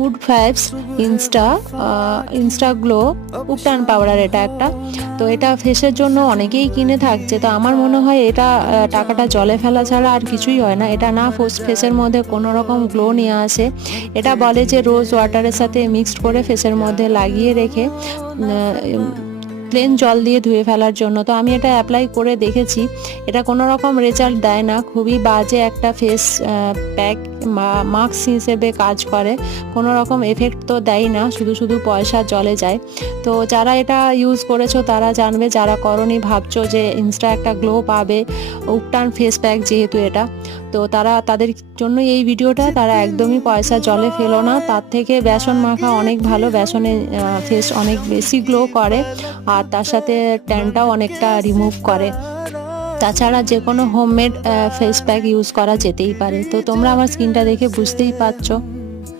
Good vibes Insta glow উপটান powder, এটা একটা। তো এটা ফেসের জন্য অনেকেই কিনে থাকছে। তো আমার মনে হয় এটা টাকাটা জলে ফেলা ছাড়া আর কিছুই হয় না। এটা না ফেসের মধ্যে কোনো রকম গ্লো নিয়ে আসে। এটা বলে যে রোজ ওয়াটারের সাথে মিক্সড করে ফেসের মধ্যে লাগিয়ে রেখে প্লেন জল দিয়ে ধুয়ে ফেলার জন্য। তো আমি এটা অ্যাপ্লাই করে দেখেছি, এটা কোনো রকম রেজাল্ট দেয় না, খুবই বাজে একটা ফেস প্যাক মাস্ক হিসেবে কাজ করে, কোনো রকম এফেক্ট তো দেয় না, শুধু শুধু পয়সা জলে যায়। তো যারা এটা ইউজ করেছো তারা জানবে, যারা করনি ভাবছো যে ইনস্টা একটা গ্লো পাবে উপটান ফেস প্যাক যেহেতু এটা, তো তাদের জন্য এই ভিডিওটা। তারা একদমই পয়সা জলে ফেলো না, তার থেকে বেসন মাখা অনেক ভালো, বেসনে ফেস অনেক বেশি গ্লো করে আর তার সাথে ট্যানটাও অনেকটা রিমুভ করে। তাছাড়া যে কোনো হোমমেড ফেস প্যাক ইউজ করা যেতেই পারে। তো তোমরা আমার স্কিনটা দেখে বুঝতেই পারছো।